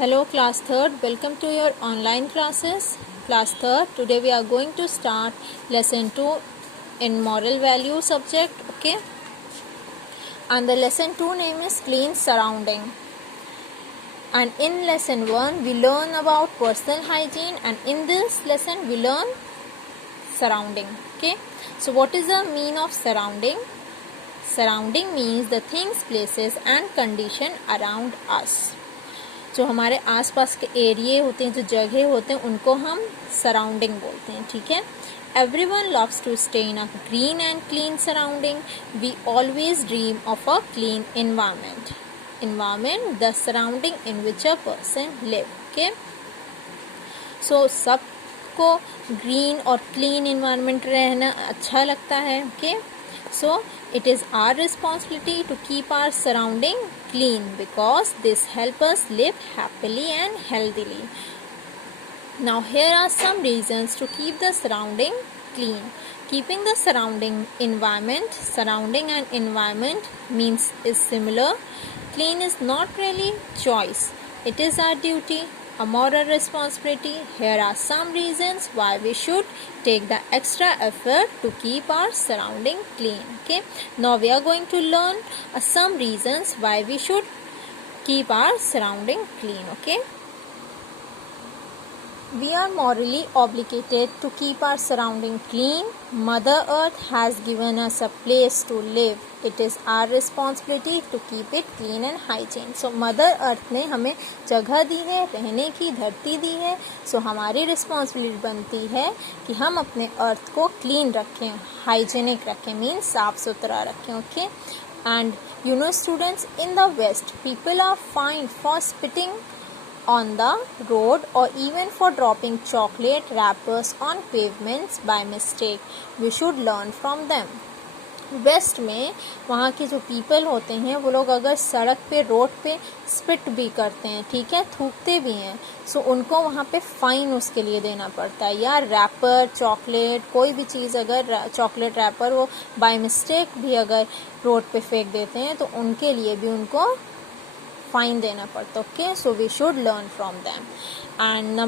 Hello class 3rd, welcome to your online classes. Class 3rd, today we are going to start lesson 2 in moral value subject, okay? And the lesson 2 name is clean surrounding. And in lesson 1 we learn about personal hygiene, and in this lesson we learn surrounding, okay? So what is the meaning of surrounding? Surrounding means the things, places and condition around us. जो हमारे आसपास के एरिए होते हैं, जो जगह होते हैं, उनको हम सराउंडिंग बोलते हैं, ठीक है. Everyone loves to stay in a green and clean surrounding. We always dream of a clean environment. Environment, the surrounding in which a person live, okay. So सबको ग्रीन और क्लीन एनवायरनमेंट रहना अच्छा लगता है, okay. So it is our responsibility to keep our surrounding clean because this helps us live happily and healthily. Now here are some reasons to keep the surrounding clean. Keeping the surrounding and environment means is similar. Clean is not really choice. It is our duty, a moral responsibility. Here are some reasons why we should take the extra effort to keep our surrounding clean, okay. Now we are going to learn some reasons why we should keep our surrounding clean, okay. We are morally obligated to keep our surrounding clean. Mother Earth has given us a place to live. It is our responsibility to keep it clean and hygiene. So Mother Earth ने हमें जगह दी है, रहने की धरती दी है. So हमारी responsibility बनती है कि हम अपने अर्थ को clean रखें, hygienic रखें, means साफ सुथरा रखें, okay. And you know students, in the West, people are fined for spitting on the road or even for dropping chocolate wrappers on pavements by mistake. We should learn from them. West में वहाँ के जो people होते हैं वो लोग अगर सड़क पे रोड पे स्पिट भी करते हैं, ठीक है, थूकते भी हैं, सो उनको वहाँ पे फाइन उसके लिए देना पड़ता है. या रैपर, चॉकलेट, कोई भी चीज़ अगर चॉकलेट रैपर वो बाय मिस्टेक भी अगर रोड पे फेंक देते हैं तो उनके लिए भी उनको फाइन देना पड़ता है, okay. So we should learn from them. And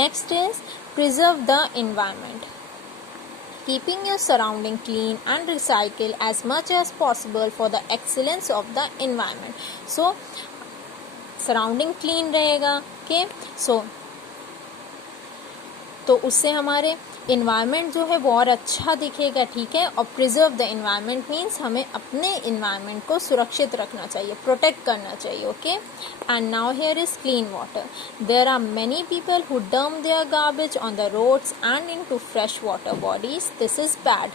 next is preserve the environment. Keeping your surrounding clean and recycle as much as possible for the excellence of the environment. So surrounding clean रहेगा, okay. तो उससे हमारे environment जो है वो और अच्छा दिखेगा, ठीक है. और प्रिजर्व द इन्वायरमेंट मीन्स हमें अपने इन्वायरमेंट को सुरक्षित रखना चाहिए, प्रोटेक्ट करना चाहिए, okay. And now here is clean water. There are many people who dump their garbage on the roads and into fresh water bodies. This is bad.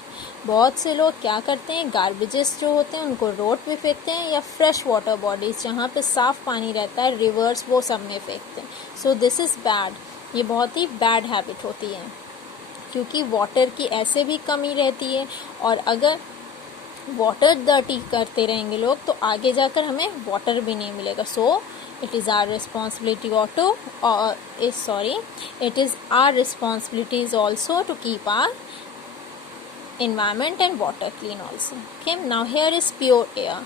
बहुत से लोग क्या करते हैं, गार्बेजेस जो होते हैं उनको रोड पे फेंकते हैं या फ्रेश वाटर बॉडीज जहाँ पे साफ पानी रहता है, रिवर्स, वो सब में फेंकते हैं. So this is bad. ये बहुत ही बैड हैबिट होती है क्योंकि वाटर की ऐसे भी कमी रहती है और अगर वाटर डर्टी करते रहेंगे लोग तो आगे जाकर हमें वाटर भी नहीं मिलेगा. So it is our responsibility is also to keep our environment and water clean also, okay. Now here is pure air.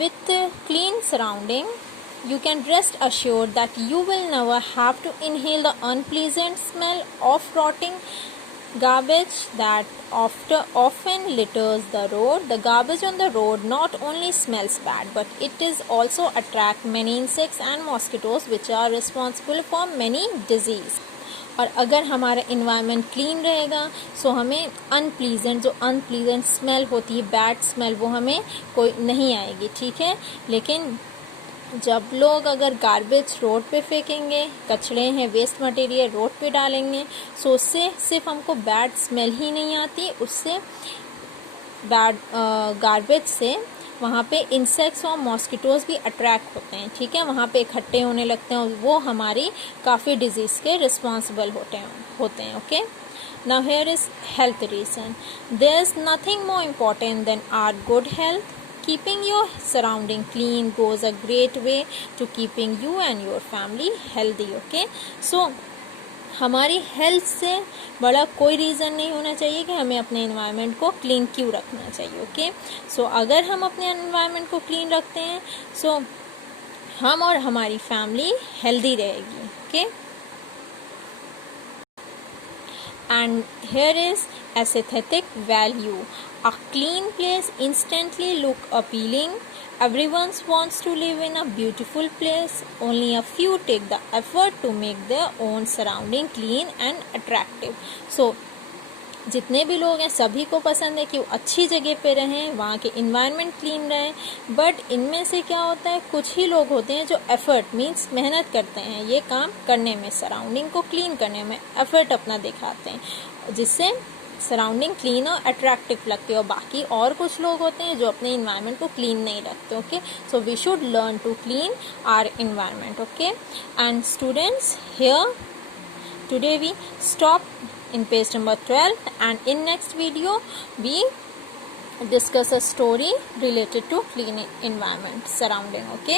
With clean surrounding you can rest assured that you will never have to inhale the unpleasant smell of rotting garbage that often litters the road. The garbage on the road not only smells bad but it is also attract many insects and mosquitoes which are responsible for many disease. और अगर हमारा environment clean रहेगा सो हमें unpleasant smell होती है, bad smell, वो हमें कोई नहीं आएगी, ठीक है. लेकिन जब लोग अगर गार्बेज रोड पे फेंकेंगे, कचड़े हैं, वेस्ट मटेरियल रोड पे डालेंगे, सो उससे सिर्फ हमको बैड स्मेल ही नहीं आती, उससे बैड गार्बेज से वहाँ पे इंसेक्ट्स और मॉस्किटोज भी अट्रैक्ट होते हैं, ठीक है, वहाँ पे इकट्ठे होने लगते हैं, वो हमारी काफ़ी डिजीज़ के रिस्पॉन्सिबल होते हैं, okay. Now here is health reason. There is nothing more important than our good health. Keeping your surrounding clean goes a great way to keeping you and your family healthy, okay. So हमारी health से बड़ा कोई reason नहीं होना चाहिए कि हमें अपने एनवायरनमेंट को क्लीन क्यों रखना चाहिए, ओके. सो अगर हम अपने एनवायरनमेंट को क्लीन रखते हैं सो हम और हमारी फैमिली हेल्दी रहेगी. Okay. And here is aesthetic value. A clean place instantly look appealing. Everyone wants to live in a beautiful place. Only a few take the effort to make their own surrounding clean and attractive. So जितने भी लोग हैं सभी को पसंद है कि वो अच्छी जगह पे रहें, वहाँ के इन्वायरमेंट क्लीन रहें. बट इनमें से क्या होता है, कुछ ही लोग होते हैं जो एफर्ट मीन्स मेहनत करते हैं ये काम करने में, सराउंडिंग को क्लीन करने में एफर्ट अपना दिखाते हैं, जिससे सराउंडिंग क्लीन और अट्रैक्टिव लगती है. और बाकी और कुछ लोग होते हैं जो अपने इन्वायरमेंट को क्लीन नहीं रखते. Okay. So we should learn to clean our environment. Okay. And students, here today we stop in page number 12, and in next video we discuss a story related to clean environment surrounding. Okay.